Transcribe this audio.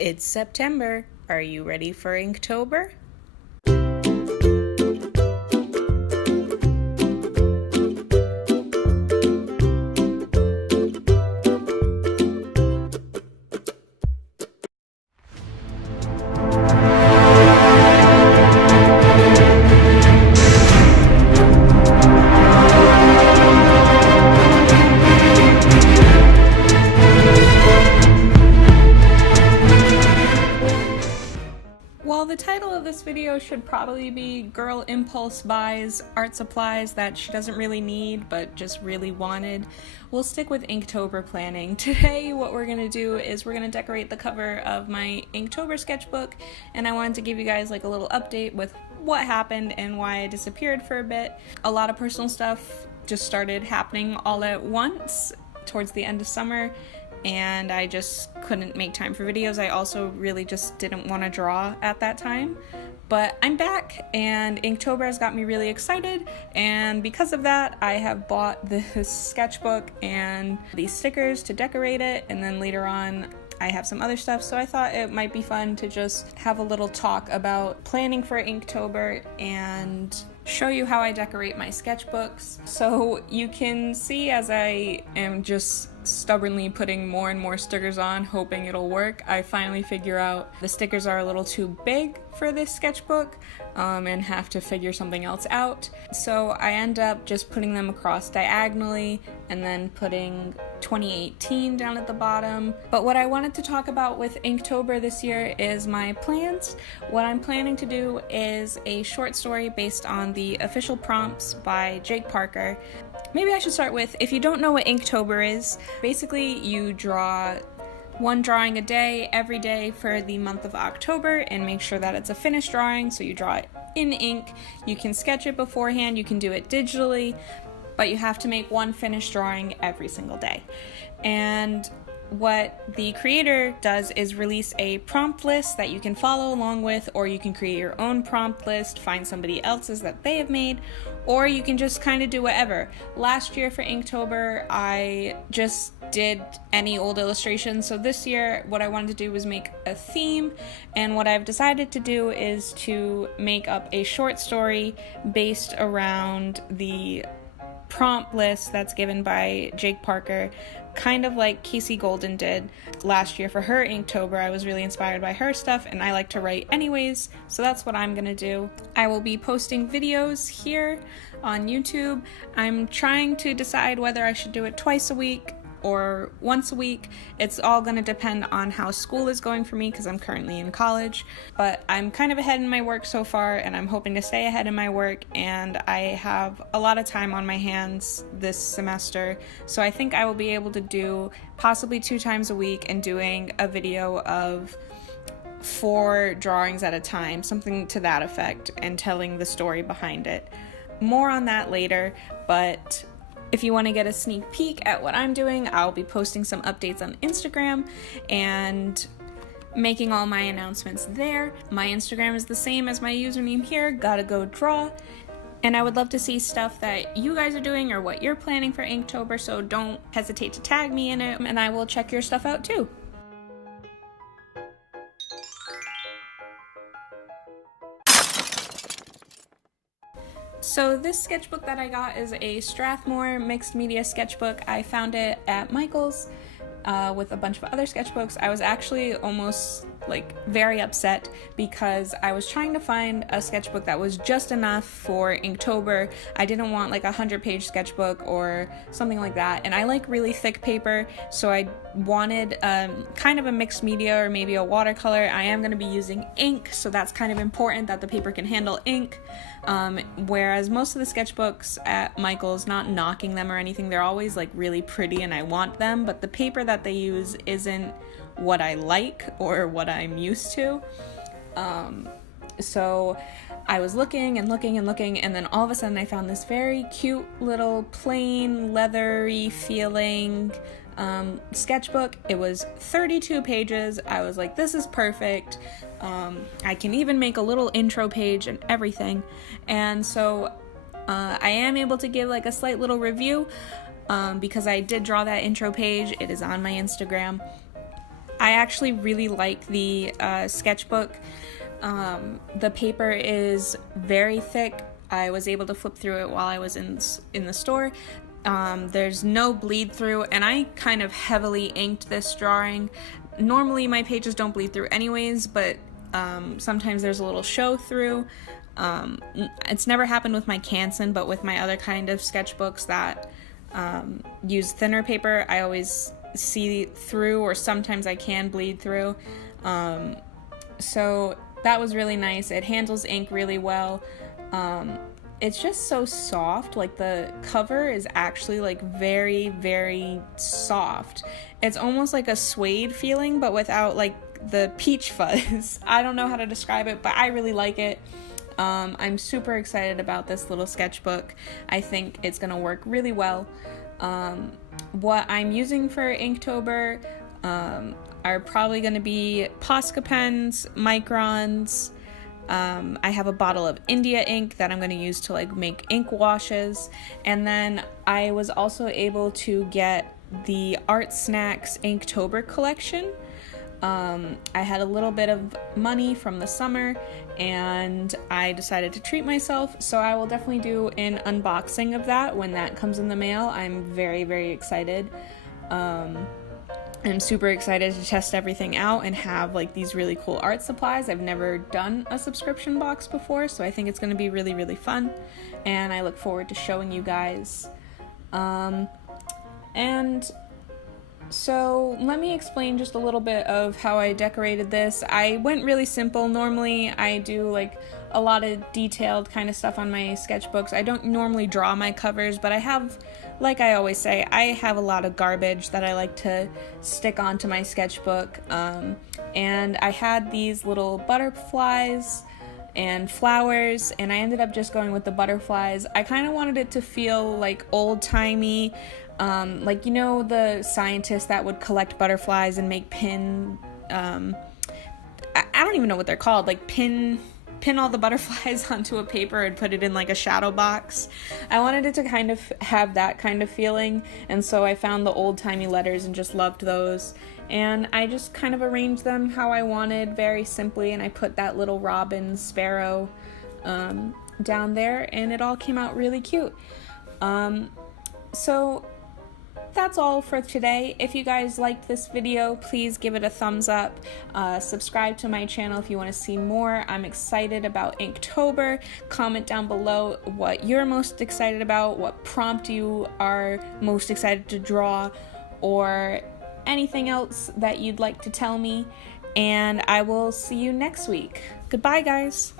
It's September. Are you ready for Inktober? Well, the title of this video should probably be Girl Impulse Buys Art Supplies That She Doesn't Really Need But Just Really Wanted. We'll stick with Inktober planning. Today what we're going to do is we're going to decorate the cover of my Inktober sketchbook, and I wanted to give you guys like a little update with what happened and why I disappeared for a bit. A lot of personal stuff just started happening all at once towards the end of summer, and I just couldn't make time for videos. I also really just didn't want to draw at that time. But I'm back, and Inktober has got me really excited, and because of that, I have bought this sketchbook and these stickers to decorate it, and then later on I have some other stuff, so I thought it might be fun to just have a little talk about planning for Inktober and show you how I decorate my sketchbooks. So you can see as I am just stubbornly putting more and more stickers on, hoping it'll work, I finally figure out the stickers are a little too big for this sketchbook and have to figure something else out. So I end up just putting them across diagonally and then putting 2018 down at the bottom. But what I wanted to talk about with Inktober this year is my plans. What I'm planning to do is a short story based on the official prompts by Jake Parker. Maybe I should start with, if you don't know what Inktober is, basically you draw one drawing a day every day for the month of October and make sure that it's a finished drawing, so you draw it in ink. You can sketch it beforehand, you can do it digitally, but you have to make one finished drawing every single day. And what the creator does is release a prompt list that you can follow along with, or you can create your own prompt list, find somebody else's that they have made, or you can just kind of do whatever. Last year for Inktober, I just did any old illustrations, so this year what I wanted to do was make a theme, and what I've decided to do is to make up a short story based around the prompt list that's given by Jake Parker, kind of like Casey Golden did last year for her Inktober. I was really inspired by her stuff, and I like to write anyways, so that's what I'm gonna do. I will be posting videos here on YouTube. I'm trying to decide whether I should do it twice a week or once a week. It's all going to depend on how school is going for me because I'm currently in college, but I'm kind of ahead in my work so far, and I'm hoping to stay ahead in my work, and I have a lot of time on my hands this semester, so I think I will be able to do possibly 2 times a week and doing a video of 4 drawings at a time, something to that effect, and telling the story behind it. More on that later, but if you want to get a sneak peek at what I'm doing, I'll be posting some updates on Instagram and making all my announcements there. My Instagram is the same as my username here, Gottagoghdraw, and I would love to see stuff that you guys are doing or what you're planning for Inktober, so don't hesitate to tag me in it, and I will check your stuff out too. So this sketchbook that I got is a Strathmore mixed media sketchbook. I found it at Michael's with a bunch of other sketchbooks. I was actually almost very upset because I was trying to find a sketchbook that was just enough for Inktober. I didn't want like a 100-page sketchbook or something like that, and I like really thick paper, so I wanted kind of a mixed media or maybe a watercolor. I am going to be using ink, so that's kind of important that the paper can handle ink, whereas most of the sketchbooks at Michael's, not knocking them or anything, they're always like really pretty and I want them, but the paper that they use isn't what I like or what I'm used to. So I was looking and looking and looking, and then all of a sudden I found this very cute little plain leathery feeling sketchbook. It was 32 pages. I was like, this is perfect. I can even make a little intro page and everything. And so I am able to give like a slight little review because I did draw that intro page. It is on my Instagram. I actually really like the sketchbook. The paper is very thick. I was able to flip through it while I was in the store. There's no bleed through, and I kind of heavily inked this drawing. Normally my pages don't bleed through anyways, but sometimes there's a little show through. It's never happened with my Canson, but with my other kind of sketchbooks that use thinner paper, I always see through, or sometimes I can bleed through. So that was really nice. It handles ink really well. It's just so soft. Like, the cover is actually like very, very soft. It's almost like a suede feeling, but without like the peach fuzz. I don't know how to describe it, but I really like it. I'm super excited about this little sketchbook. I think it's gonna work really well. What I'm using for Inktober are probably gonna be Posca pens, microns. I have a bottle of India ink that I'm going to use to like make ink washes, and then I was also able to get the Art Snacks Inktober collection. I had a little bit of money from the summer and I decided to treat myself, so I will definitely do an unboxing of that when that comes in the mail. I'm very, very excited. I'm super excited to test everything out and have like these really cool art supplies. I've never done a subscription box before, so I think it's going to be really, really fun, and I look forward to showing you guys. And so let me explain just a little bit of how I decorated this. I went really simple. Normally I do like a lot of detailed kind of stuff on my sketchbooks. I don't normally draw my covers, but I have, like I always say, I have a lot of garbage that I like to stick onto my sketchbook. And I had these little butterflies and flowers, and I ended up just going with the butterflies. I kind of wanted it to feel like old-timey, like, you know, the scientists that would collect butterflies and make I don't even know what they're called, like pin all the butterflies onto a paper and put it in like a shadow box. I wanted it to kind of have that kind of feeling, and so I found the old-timey letters and just loved those, and I just kind of arranged them how I wanted, very simply, and I put that little robin sparrow down there, and it all came out really cute. So that's all for today. If you guys liked this video, please give it a thumbs up. Subscribe to my channel if you want to see more. I'm excited about Inktober. Comment down below what you're most excited about, what prompt you are most excited to draw, or anything else that you'd like to tell me. And I will see you next week. Goodbye, guys.